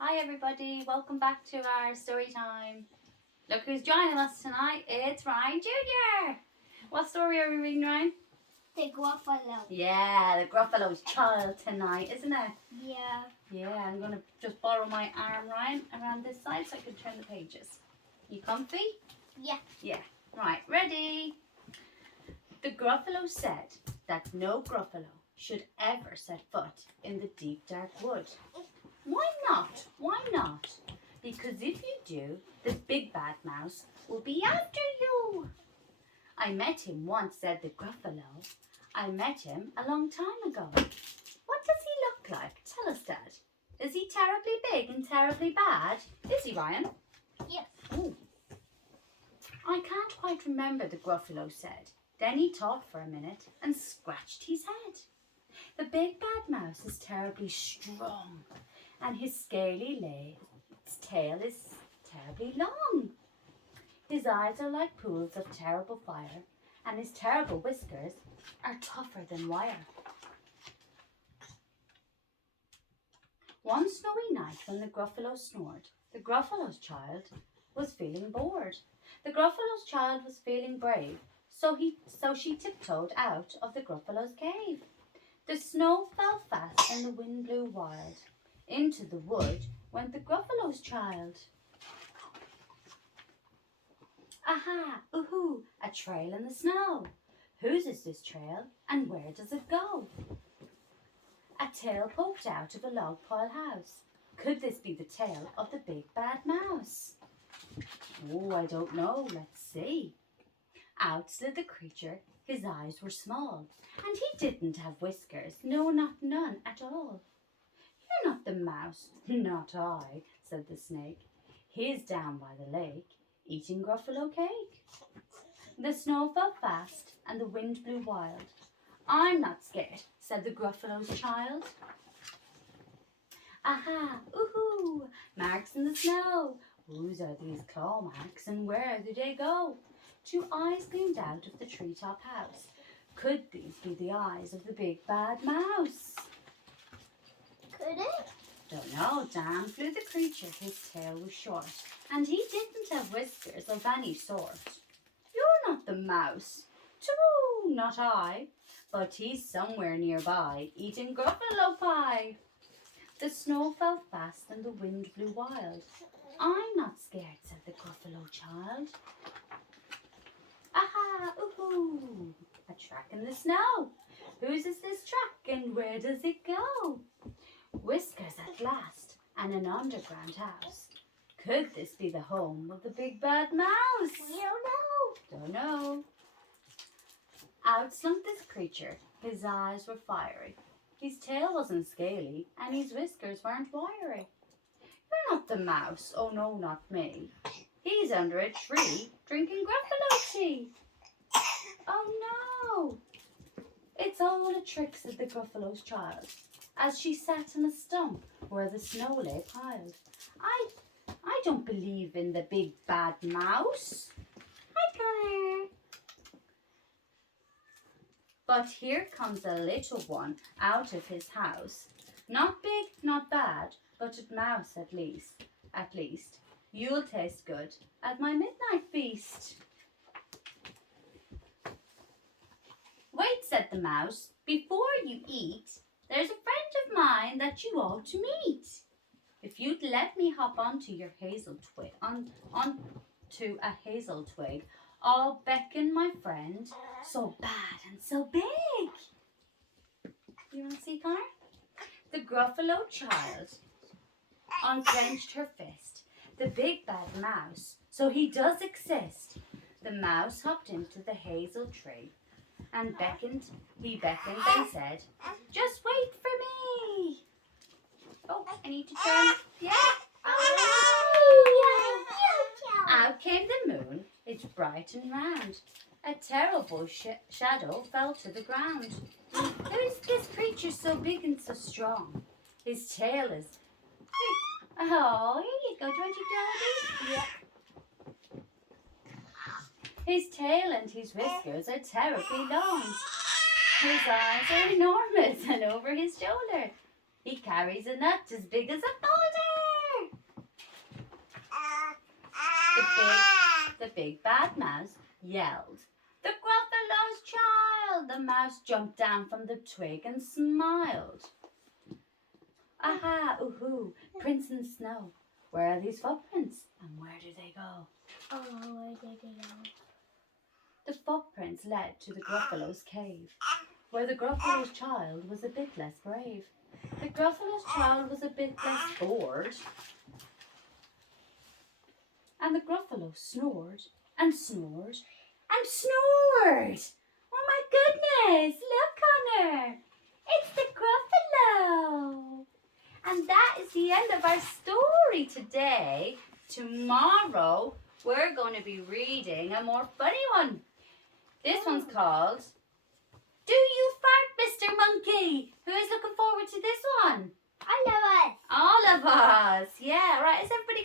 Hi everybody, welcome back to our story time. Look who's joining us tonight, it's Ryan Jr. What story are we reading, Ryan? The gruffalo. Yeah, the Gruffalo's child tonight, isn't it? Yeah. Yeah, I'm going to just borrow my arm, Ryan, around this side so I can turn the pages. You comfy? Yeah. Yeah. Right, ready? The Gruffalo said that no Gruffalo should ever set foot in the deep dark wood. Why not? Why not? Because if you do, the big bad mouse will be after you. I met him once, said the Gruffalo. I met him a long time ago. What does he look like? Tell us, Dad. Is he terribly big and terribly bad? Is he, Ryan? Yes. Ooh. I can't quite remember, the Gruffalo said. Then he thought for a minute and scratched his head. The big bad mouse is terribly strong, and his tail is terribly long. His eyes are like pools of terrible fire, and his terrible whiskers are tougher than wire. One snowy night when the Gruffalo snored, the Gruffalo's child was feeling bored. The Gruffalo's child was feeling brave, so she tiptoed out of the Gruffalo's cave. The snow fell fast and the wind blew wild. Into the wood went the Gruffalo's child. Aha, oohoo, a trail in the snow. Whose is this trail and where does it go? A tail poked out of a log pile house. Could this be the tail of the big bad mouse? Oh, I don't know. Let's see. Out slid the creature. His eyes were small, and he didn't have whiskers. No, not none at all. You're not the mouse. Not I, said the snake. He's down by the lake, eating Gruffalo cake. The snow fell fast, and the wind blew wild. I'm not scared, said the Gruffalo's child. Aha, oohoo, marks in the snow. Whose are these claw marks, and where do they go? Two eyes gleamed out of the treetop house. Could these be the eyes of the big bad mouse? Could it? Don't know. Down flew the creature. His tail was short, and he didn't have whiskers of any sort. You're not the mouse. Too, not I. But he's somewhere nearby, eating Gruffalo pie. The snow fell fast and the wind blew wild. I'm not scared, said the Gruffalo child. Aha, oohoo, a track in the snow. Whose is this track and where does it go? Whiskers at last and an underground house. Could this be the home of the big bad mouse? We don't know. Don't know. Out slunk this creature. His eyes were fiery. His tail wasn't scaly, and his whiskers weren't wiry. You're not the mouse. Oh, no, not me. He's under a tree, drinking Gruffalo tea. Oh, no. It's all a trick, said the Gruffalo's child, as she sat on a stump where the snow lay piled. I don't believe in the big bad mouse. Hi, Claire. But here comes a little one out of his house. Not big, not bad, but a mouse at least. At least, you'll taste good at my midnight feast. Wait, said the mouse, before you eat, there's a friend of mine that you ought to meet. If you'd let me hop onto your hazel twig, onto a hazel twig, I'll beckon my friend, so bad and so big. You want to see, Connor? The Gruffalo child unclenched her fist. The big bad mouse, so he does exist. The mouse hopped into the hazel tree and beckoned. He beckoned and said, just wait for me. Oh, I need to turn. Yeah. Out came the moon. It's bright and round. A terrible shadow fell to the ground. Who's this creature so big and so strong? His tail is... Oh, here you go. Do you want your doggy? Yeah. His tail and his whiskers are terribly long. His eyes are enormous and over his shoulder. He carries a nut as big as a boulder. the big bad mouse yelled, "The gruffalos child!" The mouse jumped down from the twig and smiled. Aha, oohoo, prints in the snow. Where are these footprints and where do they go? Oh, where did they go? The footprints led to the gruffalos cave, where the gruffalos child was a bit less brave. The gruffalos child was a bit less bored. And the gruffalo snored and snored and snored. Oh my goodness, look on her. It's the gruffalo. And that is the end of our story today. Tomorrow, we're going to be reading a more funny one. This one's called, "Do You Fart, Mr. Monkey?" Who is looking forward to this one? I love us. All of us. Yeah, right. Is everybody